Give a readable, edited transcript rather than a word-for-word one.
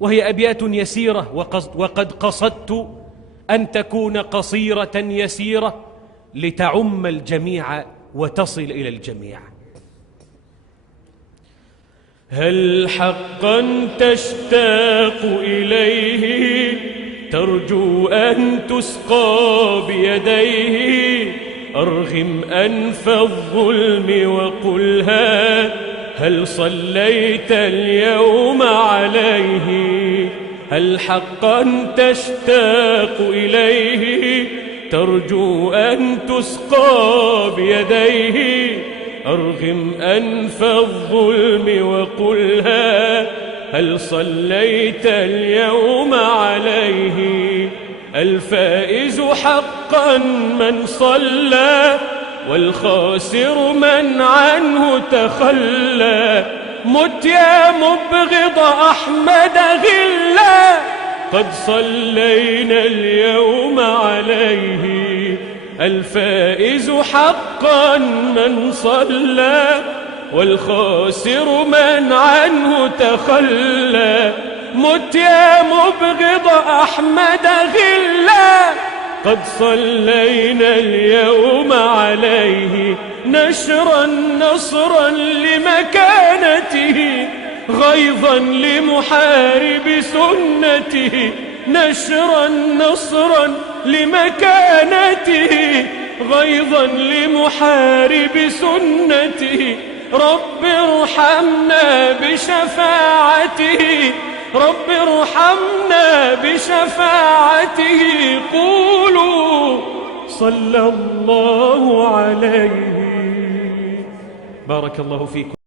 وهي أبيات يسيرة، وقد قصدت أن تكون قصيرة يسيرة لتعم الجميع وتصل إلى الجميع. هل حقا تشتاق إليه ترجو أن تسقى بيديه؟ أرغم أنف الظلم وقلها هل صليت اليوم عليه؟ هل حقا تشتاق إليه ترجو أن تسقى بيديه؟ أرغم أنف الظلم وقلها هل صليت اليوم عليه؟ الفائز حقا من صلى والخاسر من عنه تخلى. مت يا مبغض أحمد غلا قد صلينا اليوم عليه. الفائز حقا من صلى والخاسر من عنه تخلى. مت يا مبغض أحمد غلا قد صلينا اليوم عليه. نشرا نصرا لمكانته غيظا لمحارب سنته. نشرا نصرا لمكانته غيظا لمحارب سنته. رب ارحمنا بشفاعته، رب ارحمنا بشفاعته. قولوا صلى الله عليه. بارك الله فيكم.